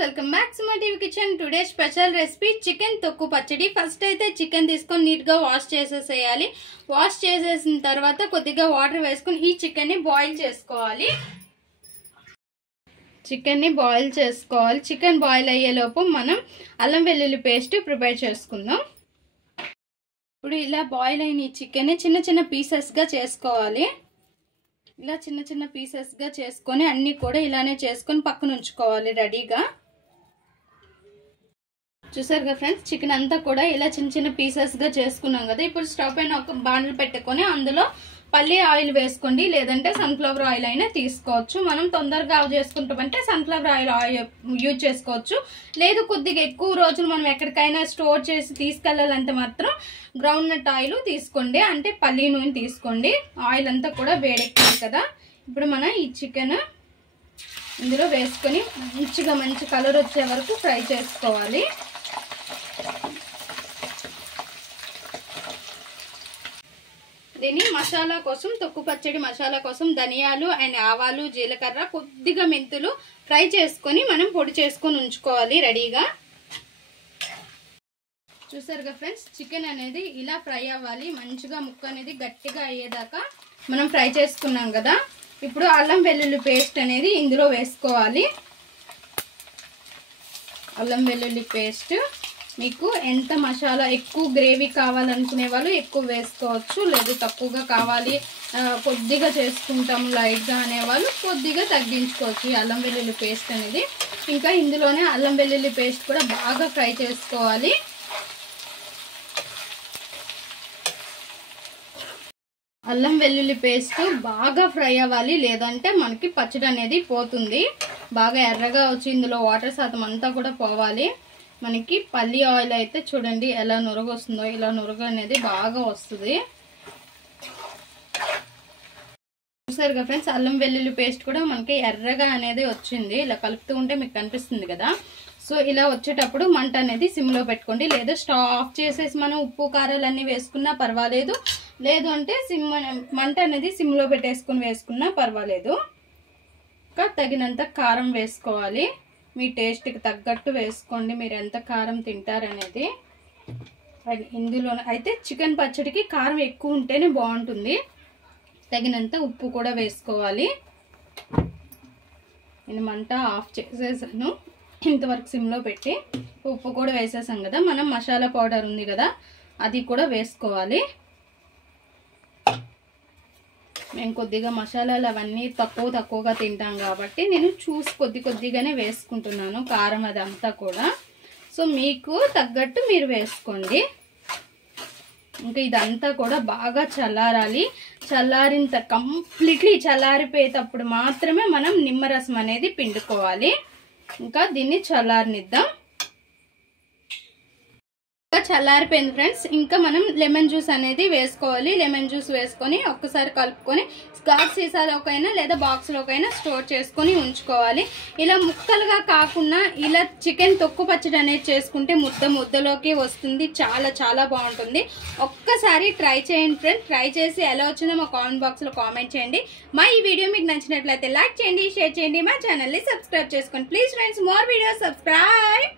Welcome back to my TV kitchen. Today special recipe chicken తొక్కు పచ్చడి. First అయితే chicken తీసుకొని నీట్ గా వాష్ చేసేసేయాలి. వాష్ చేసేసిన తర్వాత కొద్దిగా వాటర్ వేసుకొని ఈ చికెన్ ని బాయిల్ చేసుకోవాలి. చికెన్ బాయిల్ అయ్యేలోపు మనం అల్లం వెల్లుల్లి పేస్ట్ ప్రిపేర్ చేసుకుందాం. ఇప్పుడు ఇలా బాయిల్ అయిన ఈ చికెన్ ని చిన్న చిన్న పీసెస్ గా చేసుకోవాలి. ఇలా చిన్న చిన్న పీసెస్ గా చేసుకొని అన్ని కూడా ఇలానే చేసుకొని పక్కన ఉంచుకోవాలి రెడీగా. చూసారుగా ఫ్రెండ్స్, చికెన్ అంతా కూడా ఇలా చిన్న చిన్న పీసెస్ గా చేసుకున్నాం కదా. ఇప్పుడు స్టవ్ పైన ఒక బాండిల్ పెట్టుకొని అందులో పల్లి ఆయిల్ వేసుకోండి, లేదంటే సన్ఫ్లవర్ ఆయిల్ అయినా తీసుకోవచ్చు. మనం తొందరగా చేసుకుంటామంటే సన్ఫ్లవర్ ఆయిల్ యూజ్ చేసుకోవచ్చు. లేదు కొద్దిగా ఎక్కువ రోజులు మనం ఎక్కడికైనా స్టోర్ చేసి తీసుకెళ్లాలంటే మాత్రం గ్రౌండ్ నట్ ఆయిల్ తీసుకోండి, అంటే పల్లి నూనె తీసుకోండి. ఆయిల్ అంతా కూడా వేడెక్కింది కదా. ఇప్పుడు మనం ఈ చికెన్ ఇందులో వేసుకొని మంచి కలర్ వచ్చే వరకు ఫ్రై చేసుకోవాలి. దీని మసాలా కోసం, తొక్కు పచ్చడి మసాలా కోసం ధనియాలు అండ్ ఆవాలు, జీలకర్ర, కొద్దిగా మెంతులు ఫ్రై చేసుకొని మనం పొడి చేసుకొని ఉంచుకోవాలి రెడీగా. చూసారుగా ఫ్రెండ్స్, చికెన్ అనేది ఇలా ఫ్రై అవ్వాలి. మంచిగా ముక్క అనేది గట్టిగా అయ్యేదాకా మనం ఫ్రై చేసుకున్నాం కదా. ఇప్పుడు అల్లం వెల్లుల్లి పేస్ట్ అనేది ఇందులో వేసుకోవాలి. అల్లం వెల్లుల్లి పేస్ట్ మీకు ఎంత మసాలా ఎక్కువ గ్రేవీ కావాలనుకునే వాళ్ళు ఎక్కువ వేసుకోవచ్చు, లేదు తక్కువగా కావాలి కొద్దిగా చేసుకుంటాం లైట్గా అనేవాళ్ళు కొద్దిగా తగ్గించుకోవచ్చు ఈ అల్లం వెల్లుల్లి పేస్ట్ అనేది. ఇంకా ఇందులోనే అల్లం వెల్లుల్లి పేస్ట్ కూడా బాగా ఫ్రై చేసుకోవాలి. అల్లం వెల్లుల్లి పేస్ట్ బాగా ఫ్రై అవ్వాలి, లేదంటే మనకి పచ్చడి అనేది పోతుంది. బాగా ఎర్రగా వచ్చి ఇందులో వాటర్ శాతం అంతా కూడా పోవాలి. మనకి పల్లి ఆయిల్ అయితే చూడండి ఎలా నురగ వస్తుందో, ఇలా నురగ అనేది బాగా వస్తుంది. చూసారుగా ఫ్రెండ్స్, అల్లం వెల్లుల్లి పేస్ట్ కూడా మనకి ఎర్రగా అనేది వచ్చింది. ఇలా కలుపుతూ ఉంటే మీకు కనిపిస్తుంది కదా. సో ఇలా వచ్చేటప్పుడు మంట అనేది సిమ్లో పెట్టుకోండి, లేదా స్టవ్ ఆఫ్ చేసేసి మనం ఉప్పు కారాలు అన్నీ వేసుకున్నా పర్వాలేదు, లేదు అంటే మంట అనేది సిమ్లో పెట్టేసుకుని వేసుకున్నా పర్వాలేదు. ఇంకా తగినంత కారం వేసుకోవాలి. మీ టేస్ట్కి తగ్గట్టు వేసుకోండి, మీరు ఎంత కారం తింటారనేది. ఇందులో అయితే చికెన్ పచ్చడికి కారం ఎక్కువ ఉంటేనే బాగుంటుంది. తగినంత ఉప్పు కూడా వేసుకోవాలి. నేను మంట ఆఫ్ చేసేసాను, ఇంతవరకు సిమ్లో పెట్టి ఉప్పు కూడా వేసేసాం కదా. మనం మసాలా పౌడర్ ఉంది కదా, అది కూడా వేసుకోవాలి. మేము కొద్దిగా మసాలాలు అవన్నీ తక్కువగా తింటాం కాబట్టి నేను చూసి కొద్దిగానే వేసుకుంటున్నాను కారం అదంతా కూడా. సో మీకు తగ్గట్టు మీరు వేసుకోండి. ఇంకా ఇదంతా కూడా బాగా చల్లారాలి. కంప్లీట్లీ చల్లారిపోయేటప్పుడు మాత్రమే మనం నిమ్మరసం అనేది పిండుకోవాలి. ఇంకా దీన్ని చల్లారనిద్దాం. చల్లారిపోయింది ఫ్రెండ్స్. ఇంకా మనం లెమన్ జ్యూస్ అనేది వేసుకోవాలి. లెమన్ జ్యూస్ వేసుకొని ఒక్కసారి కలుపుకొని గాజు సీసాలోకైనా లేదా బాక్స్లోకైనా స్టోర్ చేసుకొని ఉంచుకోవాలి. ఇలా ముక్కలుగా కాకుండా ఇలా చికెన్ తొక్కు పచ్చడి అనేది చేసుకుంటే ముద్దలోకి వస్తుంది. చాలా బాగుంటుంది. ఒక్కసారి ట్రై చేయండి ఫ్రెండ్స్. ట్రై చేసి ఎలా వచ్చిందో మా కామెంట్ బాక్స్లో కామెంట్ చేయండి. మా ఈ వీడియో మీకు నచ్చినట్లయితే లైక్ చేయండి, షేర్ చేయండి, మా ఛానల్ని సబ్స్క్రైబ్ చేసుకోండి. Please friends, more videos subscribe.